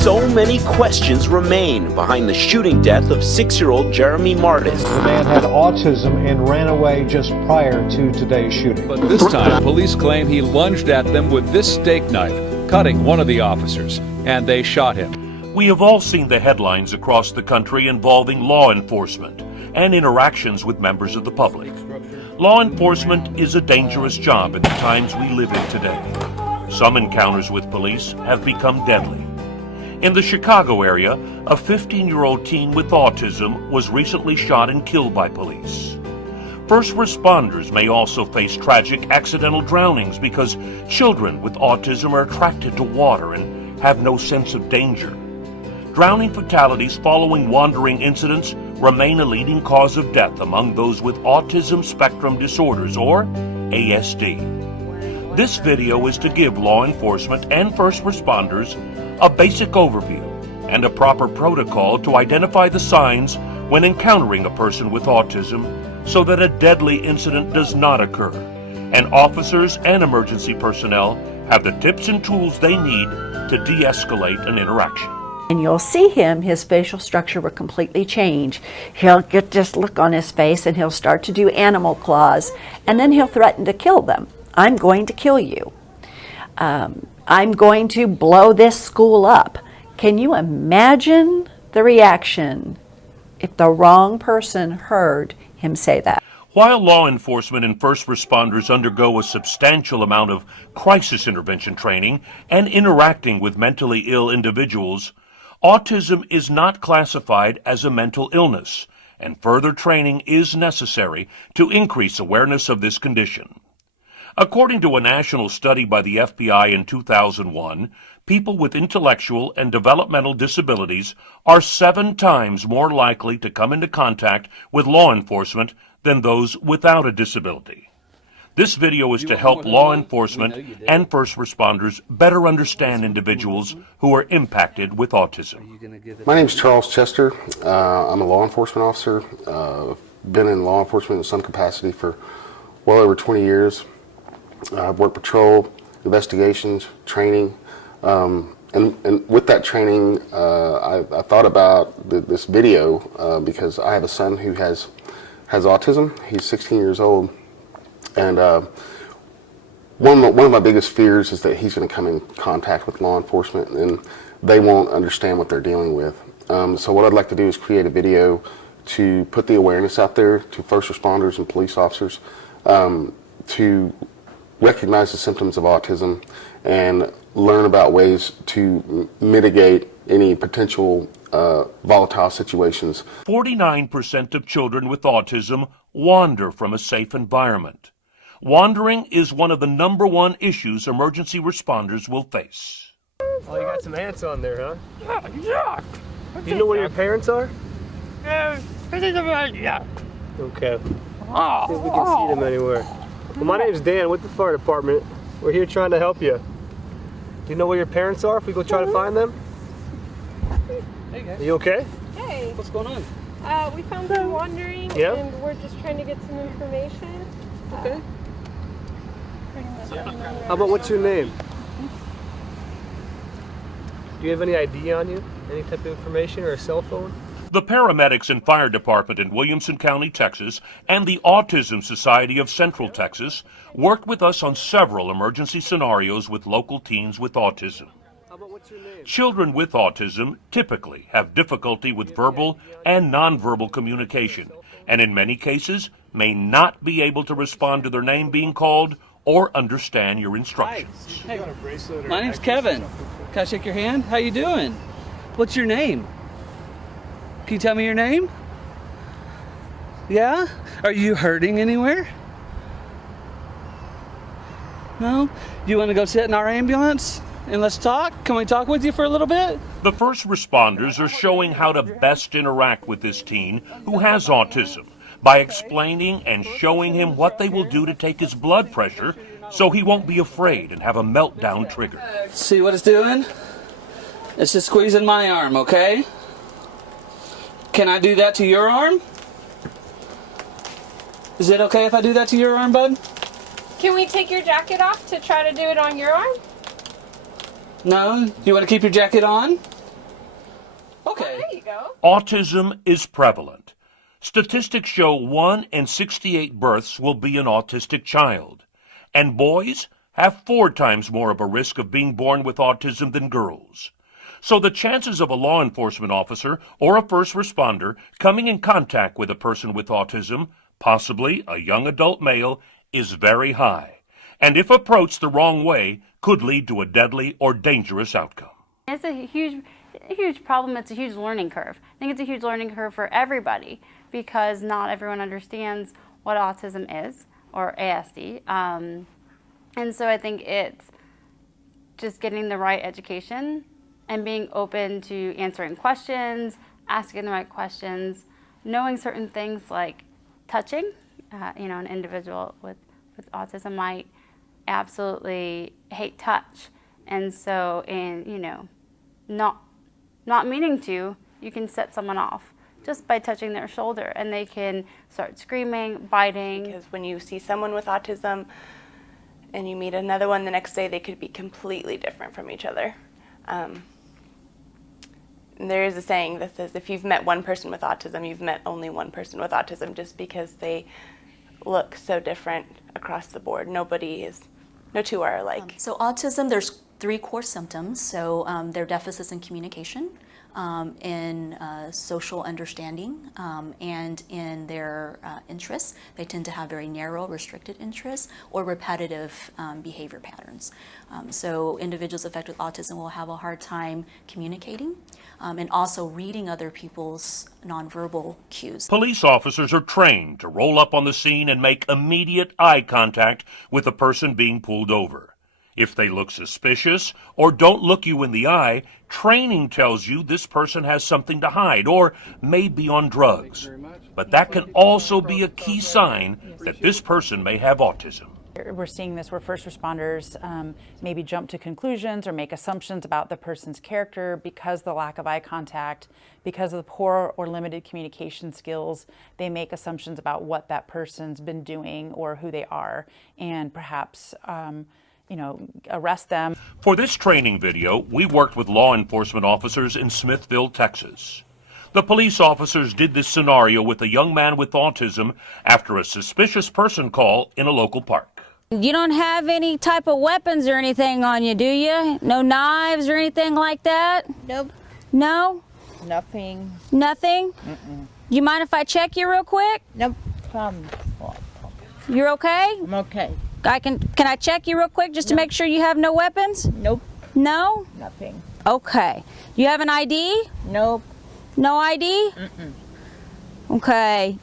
So many questions remain behind the shooting death of 6-year-old Jeremy Martin. The man had autism and ran away just prior to today's shooting. But this time, police claim he lunged at them with this steak knife, cutting one of the officers, and they shot him. We have all seen the headlines across the country involving law enforcement and interactions with members of the public. Law enforcement is a dangerous job in the times we live in today. Some encounters with police have become deadly. In the Chicago area, a 15-year-old teen with autism was recently shot and killed by police. First responders may also face tragic accidental drownings because children with autism are attracted to water and have no sense of danger. Drowning fatalities following wandering incidents remain a leading cause of death among those with autism spectrum disorders, or ASD. This video is to give law enforcement and first responders a basic overview and a proper protocol to identify the signs when encountering a person with autism so that a deadly incident does not occur, and officers and emergency personnel have the tips and tools they need to de-escalate an interaction. And you'll see him, his facial structure will completely change. He'll get this look on his face and he'll start to do animal claws, and then he'll threaten to kill them. I'm going to kill you. I'm going to blow this school up. Can you imagine the reaction if the wrong person heard him say that? While law enforcement and first responders undergo a substantial amount of crisis intervention training and interacting with mentally ill individuals, autism is not classified as a mental illness, and further training is necessary to increase awareness of this condition. According to a national study by the FBI in 2001, people with intellectual and developmental disabilities are 7 times more likely to come into contact with law enforcement than those without a disability. This video is to help law enforcement and first responders better understand individuals who are impacted with autism. My name is Charles Chester. I'm a law enforcement officer. Been in law enforcement in some capacity for well over 20 years. I've worked patrol, investigations, training, and with that training, I thought about this video because I have a son who has autism. He's 16 years old, and one of my biggest fears is that he's going to come in contact with law enforcement and they won't understand what they're dealing with. So what I'd like to do is create a video to put the awareness out there to first responders and police officers to recognize the symptoms of autism and learn about ways to mitigate any potential volatile situations. 49% of children with autism wander from a safe environment. Wandering is one of the #1 issues emergency responders will face. Oh, you got some ants on there, huh? Yeah. Do you know where your parents are? Yeah. Okay. See if we can see them anywhere. Well, my name's Dan with the fire department. We're here trying to help you. Do you know where your parents are if we go try to find them? Hey guys. Are you okay? Hey. What's going on? We found them wandering, yeah, and we're just trying to get some information. Okay. How about what's your name? Do you have any ID on you? Any type of information or a cell phone? The paramedics and fire department in Williamson County, Texas, and the Autism Society of Central Texas worked with us on several emergency scenarios with local teens with autism. Children with autism typically have difficulty with verbal and nonverbal communication, and in many cases may not be able to respond to their name being called or understand your instructions. Hey, my name's Kevin. Can I shake your hand? How you doing? What's your name? Can you tell me your name? Yeah? Are you hurting anywhere? No? You want to go sit in our ambulance and let's talk? Can we talk with you for a little bit? The first responders are showing how to best interact with this teen who has autism by explaining and showing him what they will do to take his blood pressure so he won't be afraid and have a meltdown trigger. See what it's doing? It's just squeezing my arm, okay? Can I do that to your arm? Is it okay if I do that to your arm, bud? Can we take your jacket off to try to do it on your arm? No? You want to keep your jacket on? Okay. There you go. Autism is prevalent. Statistics show 1 in 68 births will be an autistic child, and boys have 4 times more of a risk of being born with autism than girls. So the chances of a law enforcement officer or a first responder coming in contact with a person with autism, possibly a young adult male, is very high, and if approached the wrong way, could lead to a deadly or dangerous outcome. It's a huge problem. It's a huge learning curve. I think it's a huge learning curve for everybody because not everyone understands what autism is, or ASD. And so I think it's just getting the right education and being open to answering questions, asking the right questions, knowing certain things like touching. An individual with autism might absolutely hate touch. And so, not meaning to, you can set someone off just by touching their shoulder, and they can start screaming, biting. Because when you see someone with autism and you meet another one the next day, they could be completely different from each other. There is a saying that says if you've met one person with autism, you've met only one person with autism, just because they look so different across the board. No two are alike. So autism, there's 3 core symptoms. So they're deficits in communication, in social understanding, and in their interests. They tend to have very narrow, restricted interests or repetitive behavior patterns. So individuals affected with autism will have a hard time communicating and also reading other people's nonverbal cues. Police officers are trained to roll up on the scene and make immediate eye contact with the person being pulled over. If they look suspicious or don't look you in the eye, training tells you this person has something to hide or may be on drugs. But that can also be a key sign that this person may have autism. We're seeing this where first responders maybe jump to conclusions or make assumptions about the person's character because of the lack of eye contact, because of the poor or limited communication skills. They make assumptions about what that person's been doing or who they are, and perhaps arrest them. For this training video, we worked with law enforcement officers in Smithville, Texas. The police officers did this scenario with a young man with autism after a suspicious person call in a local park. You don't have any type of weapons or anything on you, do you? No knives or anything like that? Nope. No? Nothing. Nothing? Mm-mm. You mind if I check you real quick? Nope. Problem. You're okay? I'm okay. Can I check you real quick just to make sure you have no weapons? Nope. No? Nothing. Okay. You have an ID? Nope. No ID? Mm-mm. Okay.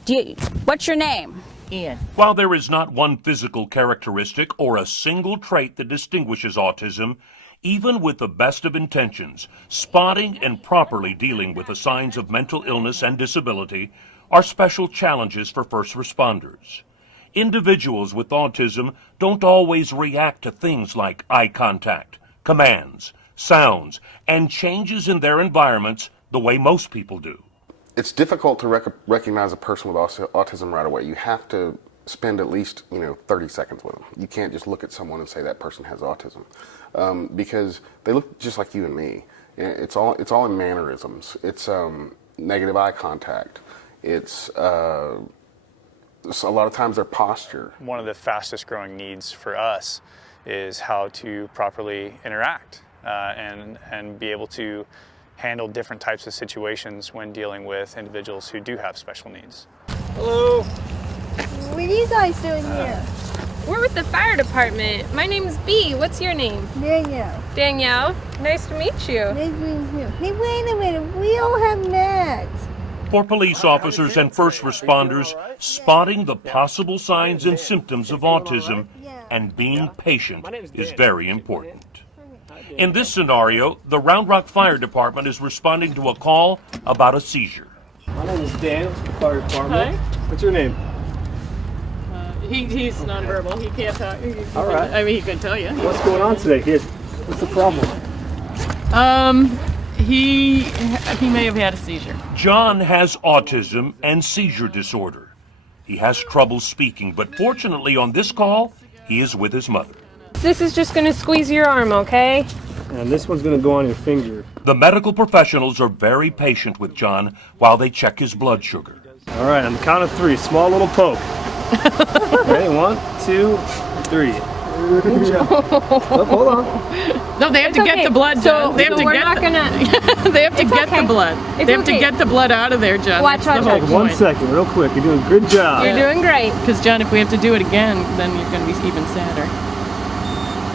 What's your name? Ian. While there is not one physical characteristic or a single trait that distinguishes autism, even with the best of intentions, spotting and properly dealing with the signs of mental illness and disability are special challenges for first responders. Individuals with autism don't always react to things like eye contact, commands, sounds, and changes in their environments the way most people do. It's difficult to recognize a person with autism right away. You have to spend at least 30 seconds with them. You can't just look at someone and say that person has autism, because they look just like you and me. It's all in mannerisms. It's negative eye contact. It's a lot of times their posture. One of the fastest growing needs for us is how to properly interact and be able to handle different types of situations when dealing with individuals who do have special needs. Hello. What are you guys doing here? We're with the fire department. My name's B. What's your name? Danielle. Danielle. Nice to meet you. Nice to meet you. Hey, wait a minute. We all have met. For police officers and first responders, spotting the possible signs and symptoms of autism and being patient is very important. In this scenario, the Round Rock Fire Department is responding to a call about a seizure. My name is Dan, the fire department. Hi. What's your name? He's nonverbal. He can't talk. All right. I mean, he can tell you. What's going on today? Here, what's the problem? He may have had a seizure. John has autism and seizure disorder. He has trouble speaking, but fortunately on this call, he is with his mother. This is just going to squeeze your arm, okay? And this one's going to go on your finger. The medical professionals are very patient with John while they check his blood sugar. All right, on the count of 3, small little poke. Ready? 1, 2, 3. Oh, hold on. No, they have to get the blood, John. They have to get they have to get the blood. They have to get the blood out of there, John. Watch. 1 second, real quick. You're doing a good job. You're doing great. Because, John, if we have to do it again, then you're going to be even sadder.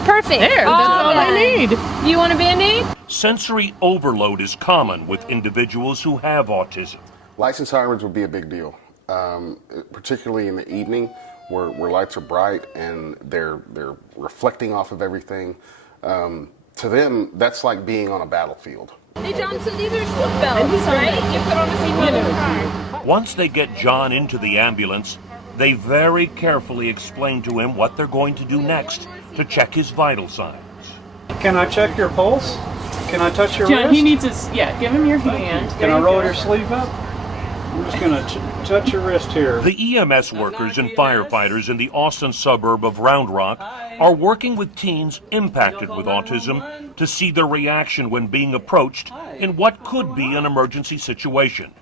Perfect. There, that's all I need. You want a Band-Aid? Sensory overload is common with individuals who have autism. Lights and sirens would be a big deal, particularly in the evening where lights are bright and they're reflecting off of everything. To them, that's like being on a battlefield. Hey, John, so these are seat belts, right? You put on a seatbelt in the car. Once they get John into the ambulance, they very carefully explain to him what they're going to do next to check his vital signs. Can I check your pulse? Can I touch your John, wrist? he needs his, give him your hand. Can I roll your sleeve up? I'm just going to touch your wrist here. The EMS workers and firefighters in the Austin suburb of Round Rock are working with teens impacted with autism to see their reaction when being approached in what could be an emergency situation.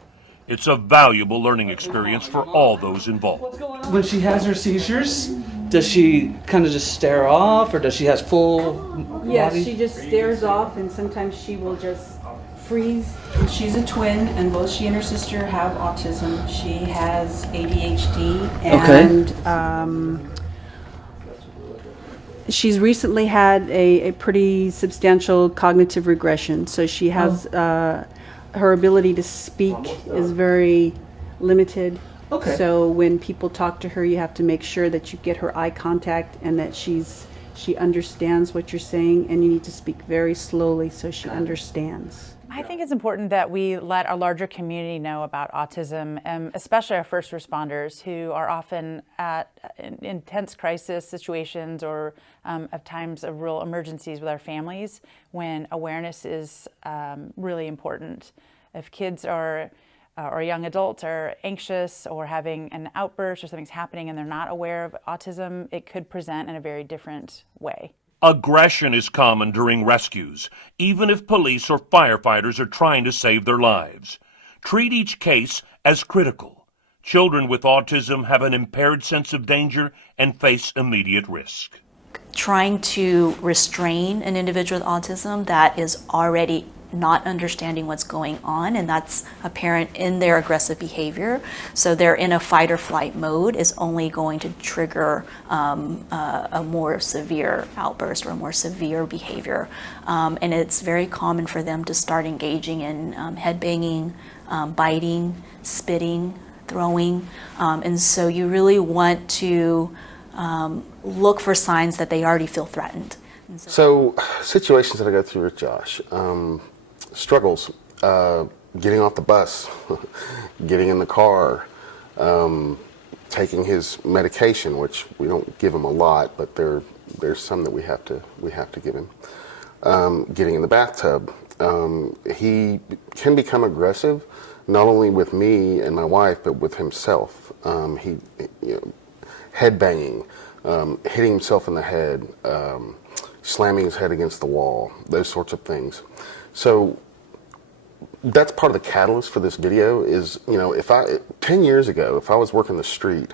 It's a valuable learning experience for all those involved. When she has her seizures, does she kind of just stare off, or does she have full Yes, body? she just stares off, and sometimes she will just freeze. She's a twin, and both she and her sister have autism. She has ADHD, And she's recently had a pretty substantial cognitive regression. So she has her ability to speak is very limited. Okay. So when people talk to her, you have to make sure that you get her eye contact and that she understands what you're saying, and you need to speak very slowly so she understands. I think it's important that we let our larger community know about autism, especially our first responders who are often at intense crisis situations or at times of real emergencies with our families, when awareness is really important. If kids or young adults are anxious or having an outburst or something's happening and they're not aware of autism, it could present in a very different way. Aggression is common during rescues, even if police or firefighters are trying to save their lives. Treat each case as critical. Children with autism have an impaired sense of danger and face immediate risk. Trying to restrain an individual with autism that is already not understanding what's going on, and that's apparent in their aggressive behavior. So they're in a fight or flight mode is only going to trigger a more severe outburst or a more severe behavior. And it's very common for them to start engaging in head banging, biting, spitting, throwing. And so you really want to look for signs that they already feel threatened. So situations that I go through with Josh, struggles, getting off the bus, getting in the car, taking his medication, which we don't give him a lot, but there's some that we have to give him. Getting in the bathtub, he can become aggressive, not only with me and my wife, but with himself. Head banging, hitting himself in the head, slamming his head against the wall, those sorts of things. So that's part of the catalyst for this video is, 10 years ago, if I was working the street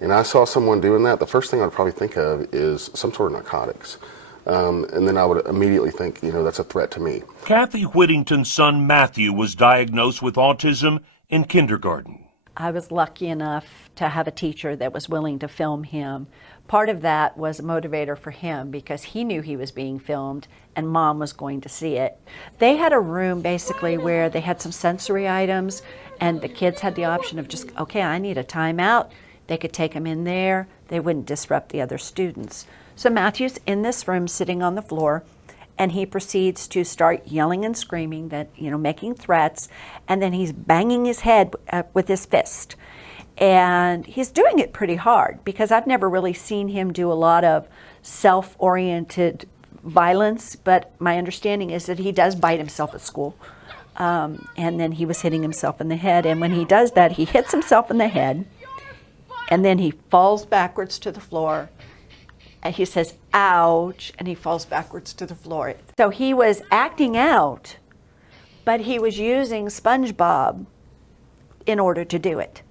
and I saw someone doing that, the first thing I'd probably think of is some sort of narcotics. And then I would immediately think, that's a threat to me. Kathy Whittington's son Matthew was diagnosed with autism in kindergarten. I was lucky enough to have a teacher that was willing to film him. Part of that was a motivator for him because he knew he was being filmed and Mom was going to see it. They had a room basically where they had some sensory items and the kids had the option of just, okay, I need a timeout. They could take him in there. They wouldn't disrupt the other students. So Matthew's in this room sitting on the floor, and he proceeds to start yelling and screaming, that, making threats, and then he's banging his head with his fist. And he's doing it pretty hard because I've never really seen him do a lot of self-oriented violence, but my understanding is that he does bite himself at school. And then he was hitting himself in the head, and when he does that, he hits himself in the head, and then he falls backwards to the floor, And he says, ouch, and he falls backwards to the floor. So he was acting out, but he was using SpongeBob in order to do it.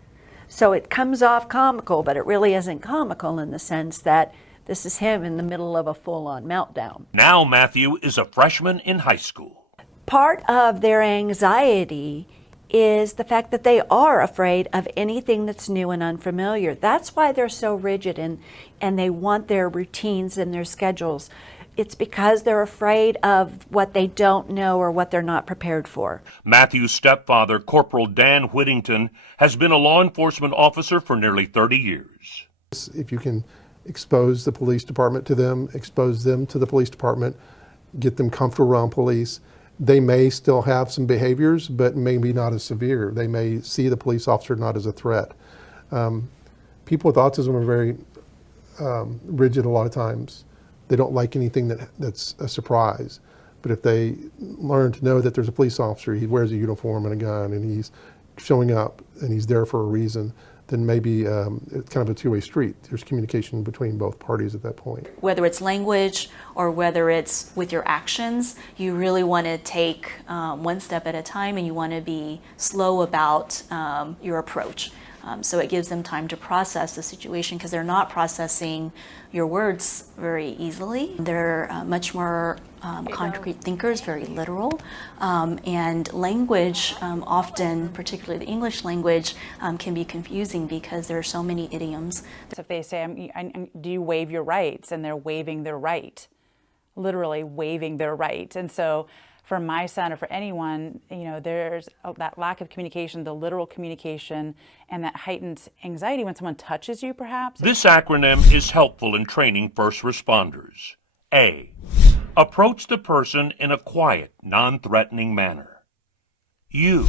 So it comes off comical, but it really isn't comical in the sense that this is him in the middle of a full-on meltdown. Now Matthew is a freshman in high school. Part of their anxiety is the fact that they are afraid of anything that's new and unfamiliar. That's why they're so rigid and they want their routines and their schedules. It's because they're afraid of what they don't know or what they're not prepared for. Matthew's stepfather, Corporal Dan Whittington, has been a law enforcement officer for nearly 30 years. If you can expose the police department to them, expose them to the police department, get them comfortable around police, they may still have some behaviors, but maybe not as severe. They may see the police officer not as a threat. People with autism are very rigid a lot of times. They don't like anything that's a surprise. But if they learn to know that there's a police officer, he wears a uniform and a gun, and he's showing up, and he's there for a reason, then maybe it's kind of a two-way street. There's communication between both parties at that point. Whether it's language or whether it's with your actions, you really want to take one step at a time, and you want to be slow about your approach. So it gives them time to process the situation because they're not processing your words very easily. They're much more concrete thinkers, very literal. And language, often, particularly the English language, can be confusing because there are so many idioms. So if they say, do you waive your rights? And they're waiving their right, literally waiving their right. And so for my son or for anyone, you know, there's that lack of communication, the literal communication, and that heightened anxiety when someone touches you, perhaps. This acronym is helpful in training first responders. A. Approach the person in a quiet, non-threatening manner. U.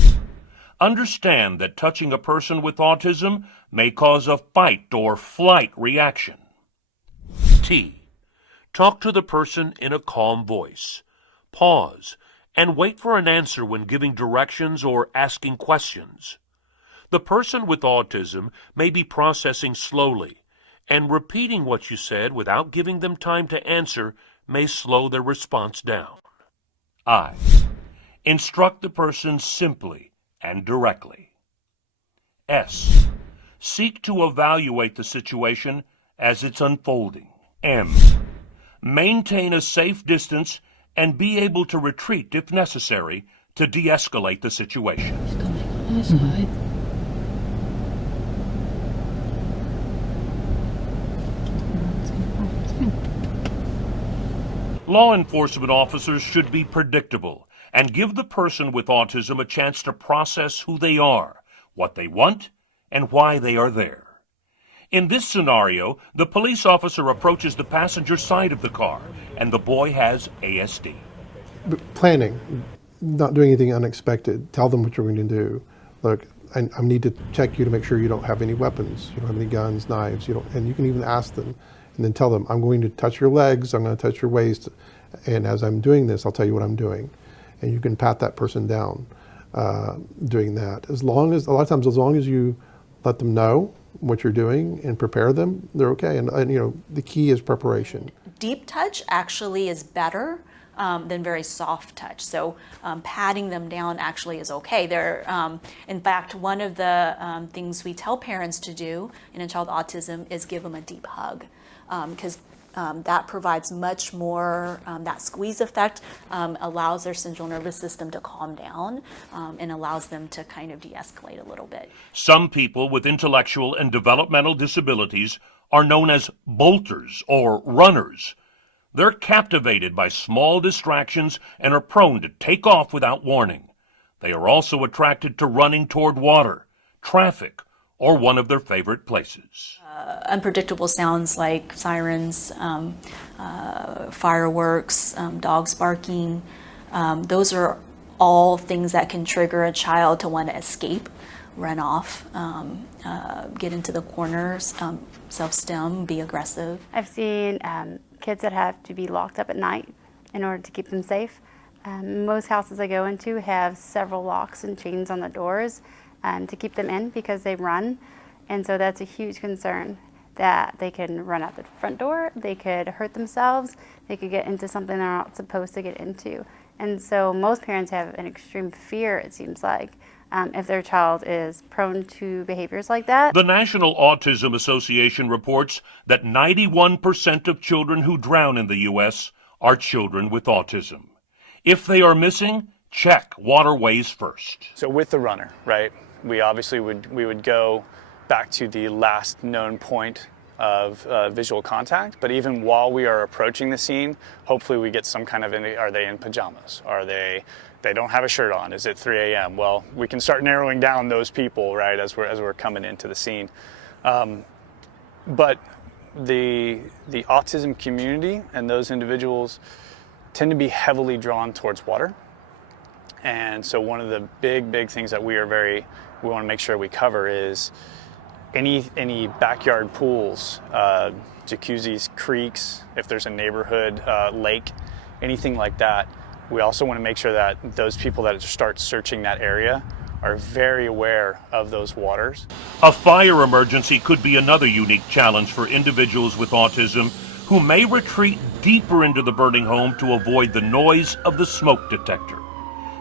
Understand that touching a person with autism may cause a fight or flight reaction. T. Talk to the person in a calm voice. Pause and wait for an answer when giving directions or asking questions. The person with autism may be processing slowly, and repeating what you said without giving them time to answer may slow their response down. I. Instruct the person simply and directly. S. Seek to evaluate the situation as it's unfolding. M. Maintain a safe distance and be able to retreat if necessary to de-escalate the situation. Law enforcement officers should be predictable and give the person with autism a chance to process who they are, what they want, and why they are there. In this scenario, the police officer approaches the passenger side of the car, and the boy has ASD. Planning, not doing anything unexpected. Tell them what you're going to do. Look, I need to check you to make sure you don't have any weapons, you don't have any guns, knives, and you can even ask them, and then tell them, I'm going to touch your legs, I'm going to touch your waist, and as I'm doing this, I'll tell you what I'm doing. And you can pat that person down doing that. A lot of times, as long as you let them know what you're doing and prepare them, they're okay. And the key is preparation. Deep touch actually is better than very soft touch. So patting them down actually is okay. In fact, one of the things we tell parents to do in a child with autism is give them a deep hug, because that provides much more, that squeeze effect allows their central nervous system to calm down and allows them to kind of de-escalate a little bit. Some people with intellectual and developmental disabilities are known as bolters or runners. They're captivated by small distractions and are prone to take off without warning. They are also attracted to running toward water, traffic, or one of their favorite places. Unpredictable sounds like sirens, fireworks, dogs barking, those are all things that can trigger a child to want to escape, run off, get into the corners, self-stem, be aggressive. I've seen kids that have to be locked up at night in order to keep them safe. Most houses I go into have several locks and chains on the doors to keep them in because they run, and so that's a huge concern. that they can run out the front door, they could hurt themselves, they could get into something they're not supposed to get into. And so most parents have an extreme fear, it seems like, if their child is prone to behaviors like that. The National Autism Association reports that 91% of children who drown in the U.S. are children with autism. If they are missing, check waterways first. So with the runner, right, we obviously would go back to the last known point of visual contact, but even while we are approaching the scene, hopefully we get some kind of, are they in pajamas? Are they don't have a shirt on? Is it 3 a.m.? Well, we can start narrowing down those people, right, as we're coming into the scene. But the autism community and those individuals tend to be heavily drawn towards water. And so one of the big things that we want to make sure we cover is any backyard pools, jacuzzis, creeks, if there's a neighborhood lake, anything like that. We also want to make sure that those people that start searching that area are very aware of those waters. A fire emergency could be another unique challenge for individuals with autism who may retreat deeper into the burning home to avoid the noise of the smoke detector.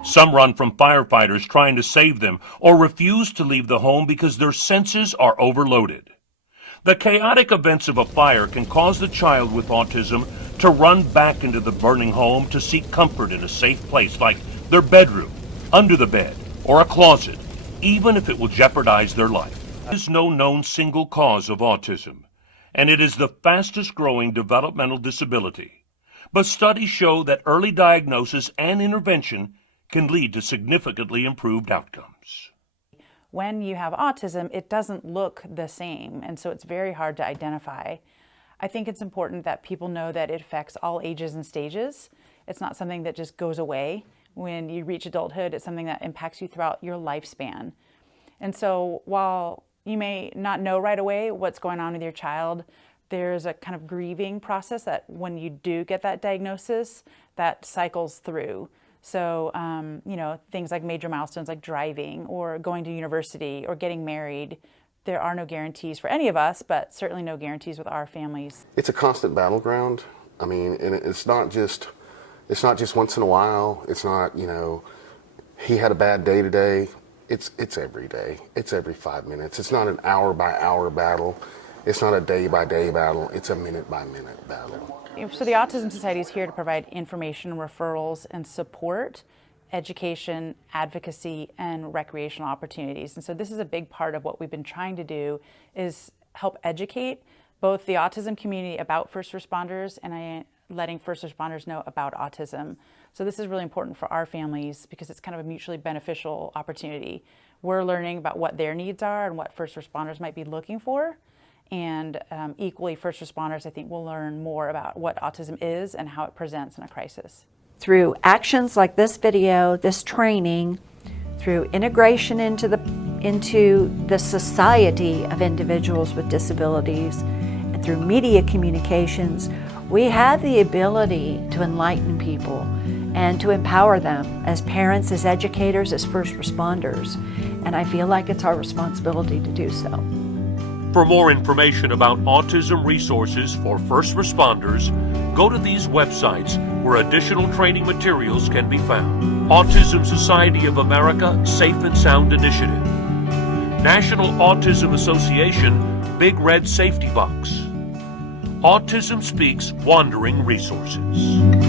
Some run from firefighters trying to save them or refuse to leave the home because their senses are overloaded. The chaotic events of a fire can cause the child with autism to run back into the burning home to seek comfort in a safe place like their bedroom, under the bed, or a closet, even if it will jeopardize their life. There is no known single cause of autism, and it is the fastest growing developmental disability. But studies show that early diagnosis and intervention can lead to significantly improved outcomes. When you have autism, it doesn't look the same, and so it's very hard to identify. I think it's important that people know that it affects all ages and stages. It's not something that just goes away when you reach adulthood. It's something that impacts you throughout your lifespan. And so while you may not know right away what's going on with your child, there's a kind of grieving process that when you do get that diagnosis, that cycles through. So, things like major milestones like driving or going to university or getting married, there are no guarantees for any of us, but certainly no guarantees with our families. It's a constant battleground. I mean, and it's not just once in a while. It's not, he had a bad day today. It's every day. It's every 5 minutes. It's not an hour by hour battle. It's not a day by day battle. It's a minute by minute battle. So the Autism Society is here to provide information, referrals, and support, education, advocacy, and recreational opportunities. And so this is a big part of what we've been trying to do is help educate both the autism community about first responders and letting first responders know about autism. So this is really important for our families because it's kind of a mutually beneficial opportunity. We're learning about what their needs are and what first responders might be looking for. And equally, first responders, I think, will learn more about what autism is and how it presents in a crisis. Through actions like this video, this training, through integration into the society of individuals with disabilities, and through media communications, we have the ability to enlighten people and to empower them as parents, as educators, as first responders. And I feel like it's our responsibility to do so. For more information about autism resources for first responders, go to these websites where additional training materials can be found. Autism Society of America Safe and Sound Initiative. National Autism Association Big Red Safety Box. Autism Speaks Wandering Resources.